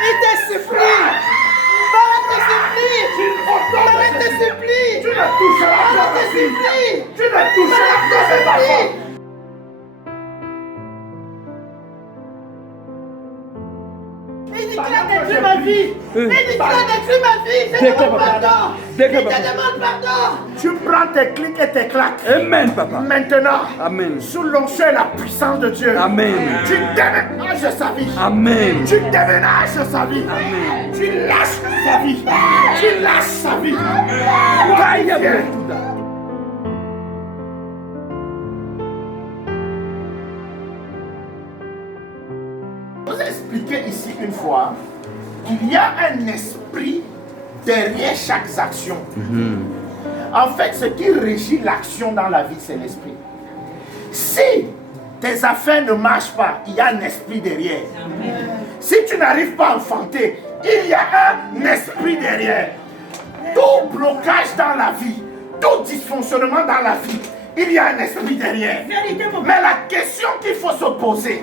Il te supplie. Parle te supplie. Parle te supplie. Tu ne toucheras pas ma fille. Tu ne toucheras pas mes enfants. Il dit qu'il a détruit ma vie. Il dit qu'il a détruit ma vie. Je demande pardon. Je demande pardon. Tu prends tes clics et tes claques. Amen, papa. Maintenant, Amen. sous l'onction et la puissance de Dieu, Amen. tu déménages sa vie. Amen. Tu déménages sa vie. Amen. Tu lâches sa vie. Tu lâches sa vie. Je vous ai expliqué ici une fois qu'il y a un esprit derrière chaque action. En fait, ce qui régit l'action dans la vie, c'est l'esprit. Si tes affaires ne marchent pas, il y a un esprit derrière. Si tu n'arrives pas à enfanter, il y a un esprit derrière. Tout blocage dans la vie, tout dysfonctionnement dans la vie, il y a un esprit derrière. Mais la question qu'il faut se poser,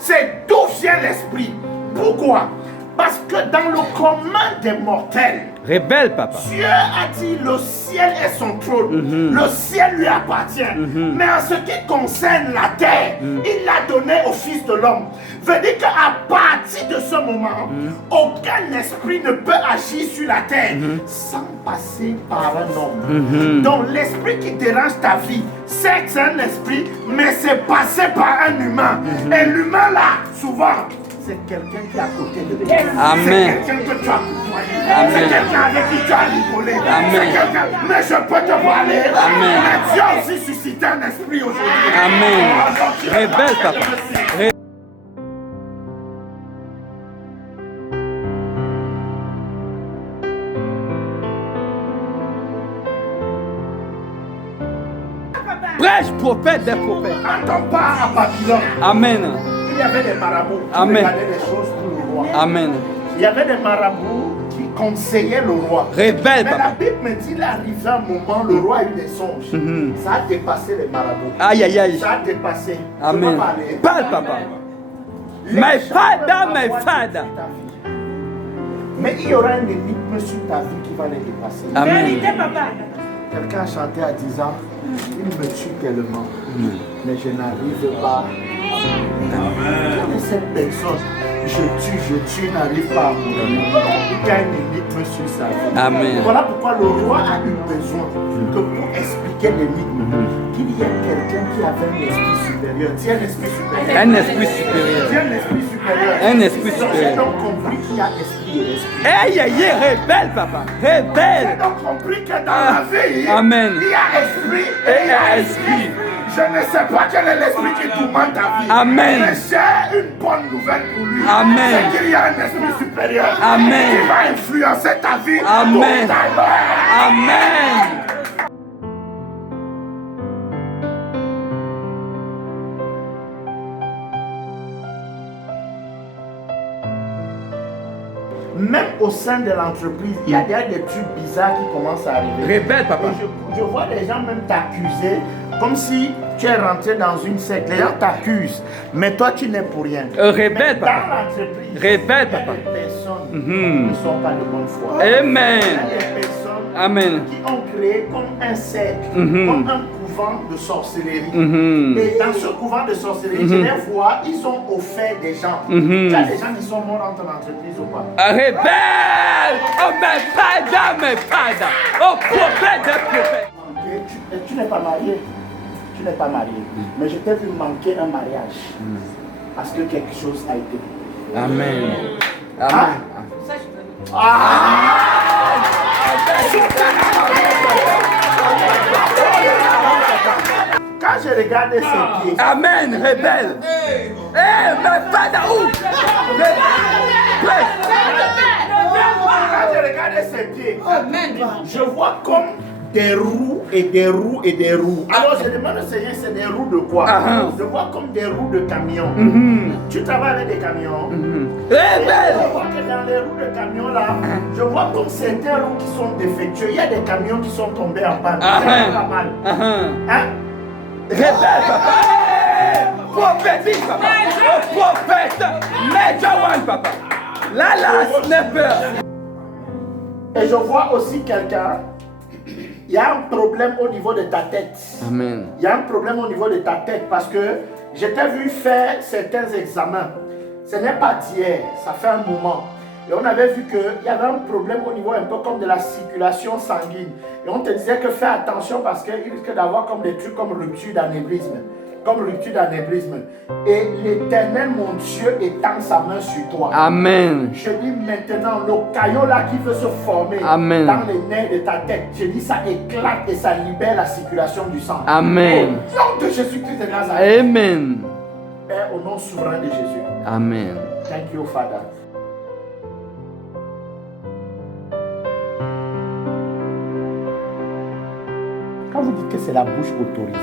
c'est d'où vient l'esprit? Pourquoi? Parce que dans le commun des mortels, Révèle, papa. Dieu a dit le ciel est son trône, le ciel lui appartient. Mais en ce qui concerne la terre, il l'a donné au Fils de l'homme. Veut dire qu'à partir de ce moment, aucun esprit ne peut agir sur la terre sans passer par un homme. Donc l'esprit qui dérange ta vie, c'est un esprit, mais c'est passé par un humain. Et l'humain là, souvent, c'est quelqu'un qui est à côté de toi. Amen. C'est quelqu'un que tu as côtoyé. Amen. C'est quelqu'un avec qui tu as rigolé. Amen. C'est quelqu'un. Mais je peux te parler. Amen. Mais Dieu a aussi suscité un esprit aujourd'hui. Amen. Révèle, papa. Prêche, prophète des prophètes. En ton part à Babylone, Amen. il y avait des marabouts qui Amen. regardaient les choses pour le roi. Amen. Il y avait des marabouts qui conseillaient le roi. Révèle, Mais la papa. Bible me dit, il arrive un moment, le roi a eu des songes. Ça a dépassé les marabouts. Aïe, aïe, aïe. Ça a dépassé. Je Amen. peux parler. Parle, papa. Les My gens father, peuvent my avoir father. détruit ta vie. Mais il y aura un énigme sur ta vie qui va les dépasser. Amen. Quelqu'un a chanté à 10 ans, il me tue tellement, mais je n'arrive pas. Quelle est cette personne? Je tue, n'arrive pas à mourir. Il y a un énigme sur sa vie. Amen. Voilà pourquoi le roi a eu besoin que pour expliquer l'énigme, qu'il y ait quelqu'un qui avait un esprit supérieur. Dis un esprit supérieur. Un esprit supérieur. Dis un esprit supérieur. Un esprit J'ai supérieur. donc compris qu'il y a esprit et esprit. Aïe, aïe, aïe. Révèle, papa. J'ai Révèle. donc compris que dans la vie, Amen. il y a esprit Et il y a esprit. Je ne sais pas quel est l'esprit qui tourmente ta vie. Amen. Mais j'ai une bonne nouvelle pour lui. Amen. C'est qu'il y a un esprit supérieur Amen. qui va influencer ta vie. Amen. toute ta vie. Amen. Même au sein de l'entreprise, il y a des trucs bizarres qui commencent à arriver. Révèle, papa. Et je vois les gens même t'accuser comme si tu es rentré dans une secte. Les gens t'accusent, mais toi tu n'es pour rien. Révèle, Mais papa. dans l'entreprise, Révèle, il y a papa. des personnes qui Mhm. ne sont pas de bonne foi. Amen. Il y a des personnes Amen. qui ont créé comme un cercle, Mhm. comme un couvent de sorcellerie. Mhm. Et dans ce couvent de sorcellerie, je les vois, ils ont offert des gens. Mhm. Il y a des gens qui sont morts dans ton entreprise ou pas? Révèle. Oh, my father, my father. Oh, prophète des prophètes. Tu n'es pas marié. Tu n'es pas marié. Mais je t'ai vu manquer un mariage. Parce que quelque chose a été. Amen. Ah. Amen. Quand je regardais ses pieds, Amen. Révèle. Eh, my father. Où? Prêche. quand je regardais ses pieds, je vois comme des roues et des roues et des roues. Alors je demande au Seigneur, c'est des roues de quoi? Je vois comme des roues de camion. Tu travailles avec des camions? Et Révèle. je vois que dans les roues de camion là, je vois comme certains roues qui sont défectueux. Il y a des camions qui sont tombés en panne. C'est pas mal. Hein? Révèle, papa. prophétise, papa. Au prophète. Major One, papa. La sniper. Et je vois aussi quelqu'un, il y a un problème au niveau de ta tête. Amen. Il y a un problème au niveau de ta tête parce que je t'ai vu faire certains examens. Ce n'est pas d'hier, ça fait un moment. Et on avait vu qu'il y avait un problème au niveau un peu comme de la circulation sanguine. Et on te disait que fais attention parce qu'il risque d'avoir comme des trucs comme rupture d'anévrisme. Et l'Éternel, mon Dieu, étend sa main sur toi. Amen. Je dis maintenant, le caillot là qui veut se former Amen. dans les nerfs de ta tête, je dis ça éclate et ça libère la circulation du sang. Amen. Au nom de Jésus-Christ de Nazareth. Amen. Père, au nom souverain de Jésus. Amen. Thank you, Father. Quand vous dites que c'est la bouche autorisée,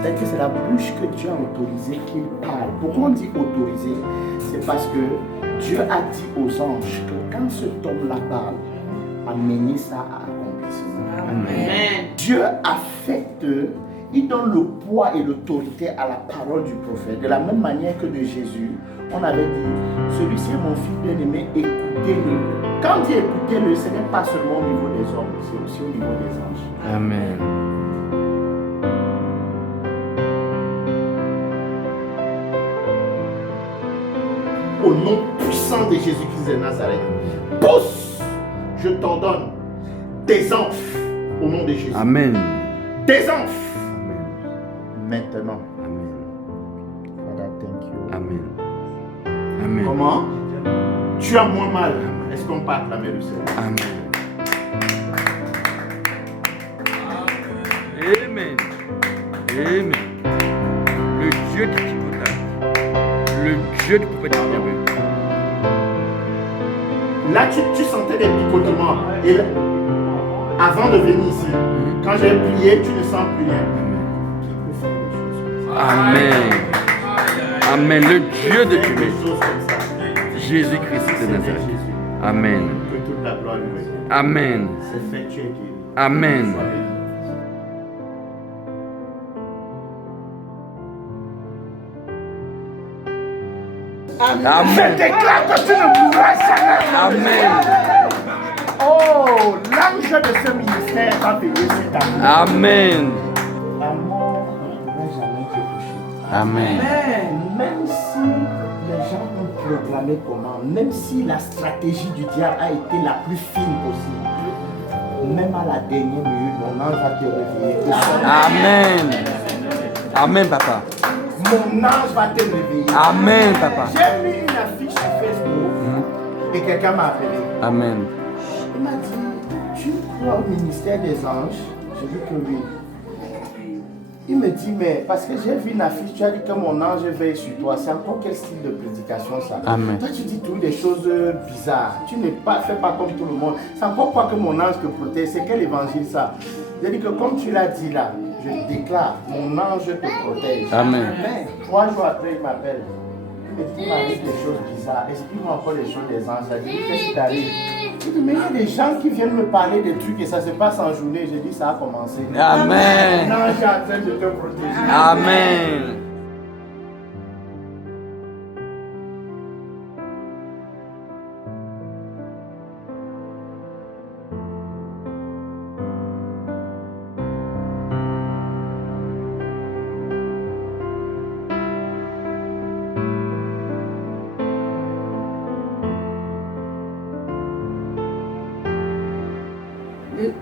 c'est-à-dire que c'est la bouche que Dieu a autorisée qu'il parle. Pourquoi on dit autorisée? C'est parce que Dieu a dit aux anges que quand cet homme-là parle, amenez ça à accomplissement. Amen. Dieu a fait il donne le poids et l'autorité à la parole du prophète. De la même manière que de Jésus, on avait dit, celui-ci est mon fils bien-aimé, écoutez-le. Quand on dit écoutez-le, ce n'est pas seulement au niveau des hommes, c'est aussi au niveau des anges. Amen. Au nom puissant de Jésus-Christ de Nazareth, pousse, je t'ordonne, des anges, au nom de Jésus. Amen. Des anges. Amen. Maintenant. Amen. Father, thank you. Amen. Amen. Comment? Tu as moins mal. Est-ce qu'on peut acclamer le Seigneur? Amen. Amen. Amen. Le Dieu du picotage. Le Dieu du prophète Gabriel. Là, tu sentais des picotements. Et là, avant de venir ici, quand j'ai prié, tu ne sens plus rien. Qui peut faire des choses comme ça? Amen. Amen. Le Dieu de Faire des Dieu. choses comme ça. Jésus-Christ de Nazareth. Amen. Que toute la gloire lui revienne. Amen. C'est fait, tu es guéri. Amen. Sois béni. Amen. Je déclare que tu ne mourras jamais. Amen. Oh, l'ange de ce ministère va veiller sur ta vie. Amen. La mort ne pourra jamais te toucher. Amen. Même si les gens ont proclamé comment, même si la stratégie du diable a été la plus fine possible, même à la dernière minute, mon ange va te réveiller. Amen. Amen, papa. Mon ange va te réveiller. Amen, papa. J'ai mis une affiche sur Facebook et quelqu'un m'a appelé. Amen. Il m'a dit, tu crois au ministère des anges? Je dis que oui. Il me dit, mais parce que j'ai vu une affiche, tu as dit que mon ange veille sur toi. C'est encore quel style de prédication ça? Amen. Toi, tu dis toujours des choses bizarres. Tu ne fais pas comme tout le monde. C'est encore quoi que mon ange te protège? C'est quel évangile ça? J'ai dit que comme tu l'as dit là, je déclare, mon ange te protège. Amen. Mais 3 jours après, il m'appelle. Il me dit, il m'arrive des choses bizarres. Explique-moi encore les choses des anges. Je dis, qu'est-ce qui t'arrive? Il dit, mais il y a des gens qui viennent me parler des trucs et ça se passe en journée. Je dis, ça a commencé. Amen. Mon ange est en train de te protéger. Amen.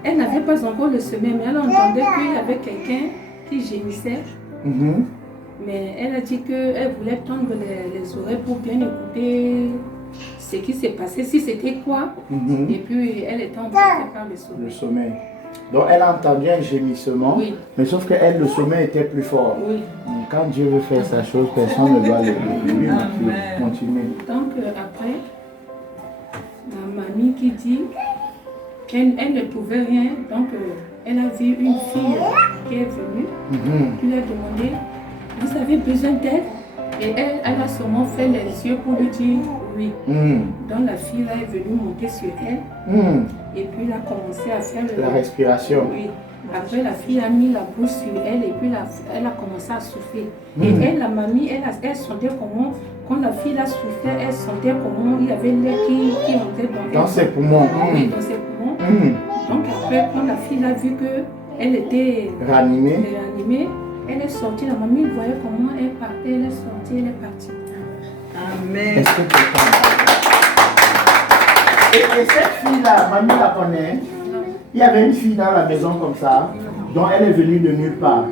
Elle n'avait pas encore le sommeil, mais elle entendait qu'il y avait quelqu'un qui gémissait. Mais elle a dit qu'elle voulait tendre les oreilles pour bien écouter ce qui s'est passé, si c'était quoi. Et puis elle était emportée par le sommeil. Le sommeil. Donc elle a entendu un gémissement, Oui. mais sauf que elle, le sommeil était plus fort. Oui. Quand Dieu veut faire sa chose, personne ne doit le faire. Continuez. Donc après, la mamie qui dit qu'elle ne trouvait rien, donc elle a vu une fille qui est venue, qui lui a demandé, vous avez besoin d'aide? Et elle a sûrement fait les yeux pour lui dire oui. Donc la fille là est venue monter sur elle, et puis elle a commencé à faire La respiration. Oui. Après, la fille a mis la bouche sur elle et puis elle a commencé à souffler. Et elle, la mamie, elle sentait comment, quand la fille a soufflé, elle sentait comment il y avait l'air qui entrait dans ses poumons. Oui, dans ses poumons. Donc après, quand la fille a vu qu'elle était ranimée, elle est sortie. La mamie voyait comment elle partait, elle est sortie, elle est partie. Amen. est-ce que et cette fille-là, mamie la connaît. Il y avait une fille dans la maison comme ça, dont elle est venue de nulle part.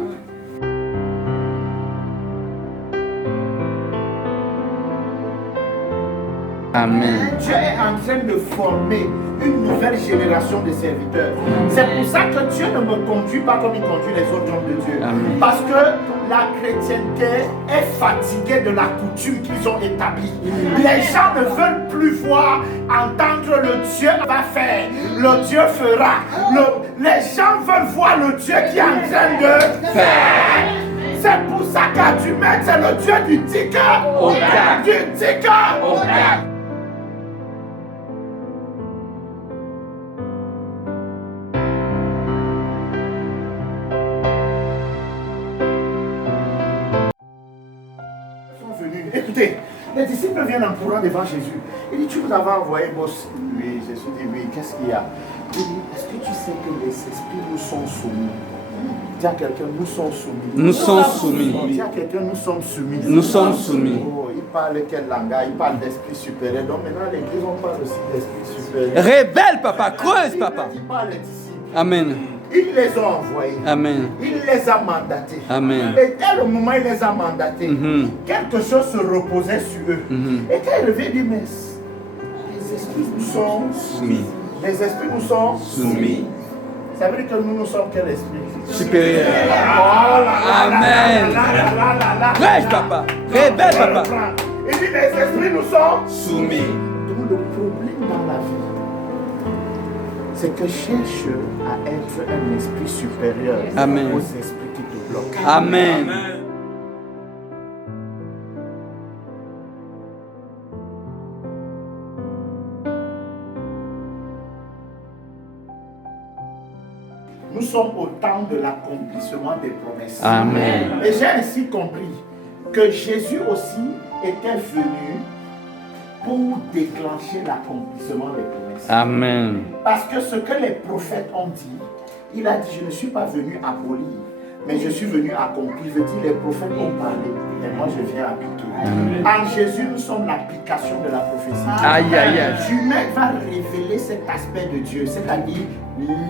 Amen. Dieu est en train de former une nouvelle génération de serviteurs. C'est pour ça que Dieu ne me conduit pas comme il conduit les autres hommes de Dieu. Amen. Parce que la chrétienté est fatiguée de la coutume qu'ils ont établie. Les gens ne veulent plus voir, entendre le Dieu va faire, le Dieu fera. Les gens veulent voir le Dieu qui est en train de faire. C'est pour ça qu'à Dumais, c'est le Dieu du tika. Du tika. Écoutez, les disciples viennent en courant devant Jésus. Il dit, tu nous avais envoyé, boss. Oui, Jésus dit, oui, qu'est-ce qu'il y a? Il dit, est-ce que tu sais que les esprits nous sont soumis? Dis à quelqu'un, nous sommes soumis. Nous sommes soumis. Dis à quelqu'un, nous sommes soumis. Nous sommes soumis. Oh, il parle quel langage? Il parle d'esprit supérieur. Donc maintenant, l'église, on parle aussi d'esprit supérieur. Révèle, papa. Creuse, papa. Il parle les disciples. Amen. Il les a envoyés. Amen. Il les a mandatés. Amen. Et dès le moment où il les a mandatés, quelque chose se reposait sur eux. Et quand il revient, il dit, mais les esprits nous sont Soumis. Les esprits nous sont Soumis. Ça veut dire que nous sommes quel esprit? Supérieur. Oh là là. Amen. Prêche, papa. Révèle, papa. Il dit, les esprits nous sont Soumis. Donc le problème dans la vie, c'est que cherche à être un esprit supérieur Amen. aux esprits qui te bloquent. Amen. Nous sommes au temps de l'accomplissement des promesses. Amen. Et j'ai ainsi compris que Jésus aussi était venu pour déclencher l'accomplissement des promesses. Amen. Parce que ce que les prophètes ont dit, il a dit, je ne suis pas venu abolir, mais je suis venu accomplir. Il veut dire, les prophètes ont parlé, et moi je viens appliquer. En Jésus, nous sommes l'application de la prophétie. Aïe, aïe, aïe. Dumais va révéler cet aspect de Dieu, c'est-à-dire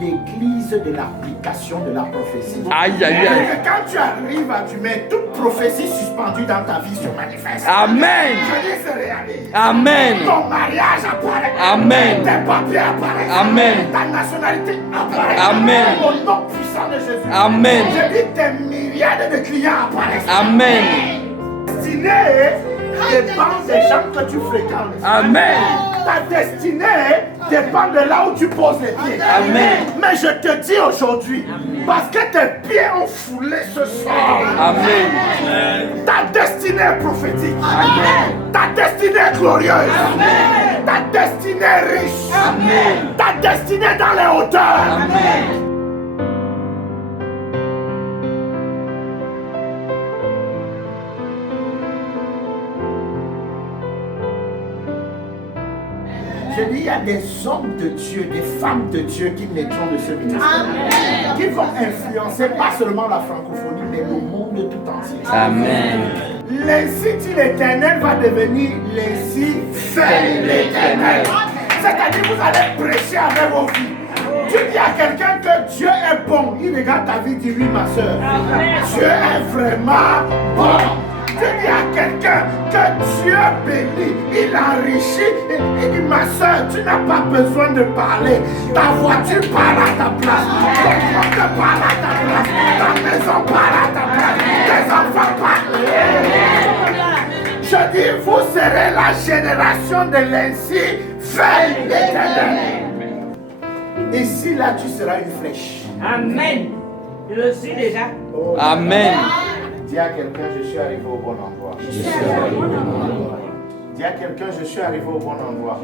l'église de l'application de la prophétie. Aïe, aïe, aïe. Et que quand tu arrives à Dumais, toute prophétie suspendue dans ta vie se manifeste. Amen. Je dis, c'est réaliste. Amen. Ton mariage apparaît. Amen. Tes papiers apparaissent. Amen. Ta nationalité apparaît. Amen. Au nom puissant de Jésus. Amen. Je dis, tes milliards de clients apparaissent. Amen. Destinée dépend des gens que tu fréquentes. Amen. Ta destinée dépend de là où tu poses les pieds. Amen. Mais je te dis aujourd'hui, parce que tes pieds ont foulé ce soir, Amen. ta destinée est prophétique. Amen. Ta destinée est glorieuse. Amen. Ta destinée est riche. Amen. Ta destinée est dans les hauteurs. Amen. Je dis, il y a des hommes de Dieu, des femmes de Dieu qui naîtront de ce ministère. Qui vont influencer pas seulement la francophonie, mais le monde tout entier. Amen. L'ainsi dit l'Éternel va devenir l'ainsi fait l'Éternel. C'est-à-dire vous allez prêcher avec vos vies. Tu dis à quelqu'un que Dieu est bon. Il regarde ta vie, dit oui ma soeur. Dieu est vraiment bon. Tu dis à quelqu'un que Dieu bénit, il enrichit. Il dit ma soeur, tu n'as pas besoin de parler. Ta voiture part à ta place. Ton compte part à ta place. Ta maison part à ta place. Tes enfants partent. Je dis, vous serez la génération de l'ainsi fait l'Éternel. Ici, là, tu seras une flèche. Amen. Je le suis déjà. Oh, Amen. dis à quelqu'un, je suis arrivé au bon endroit. Dis à quelqu'un, je suis arrivé au bon endroit.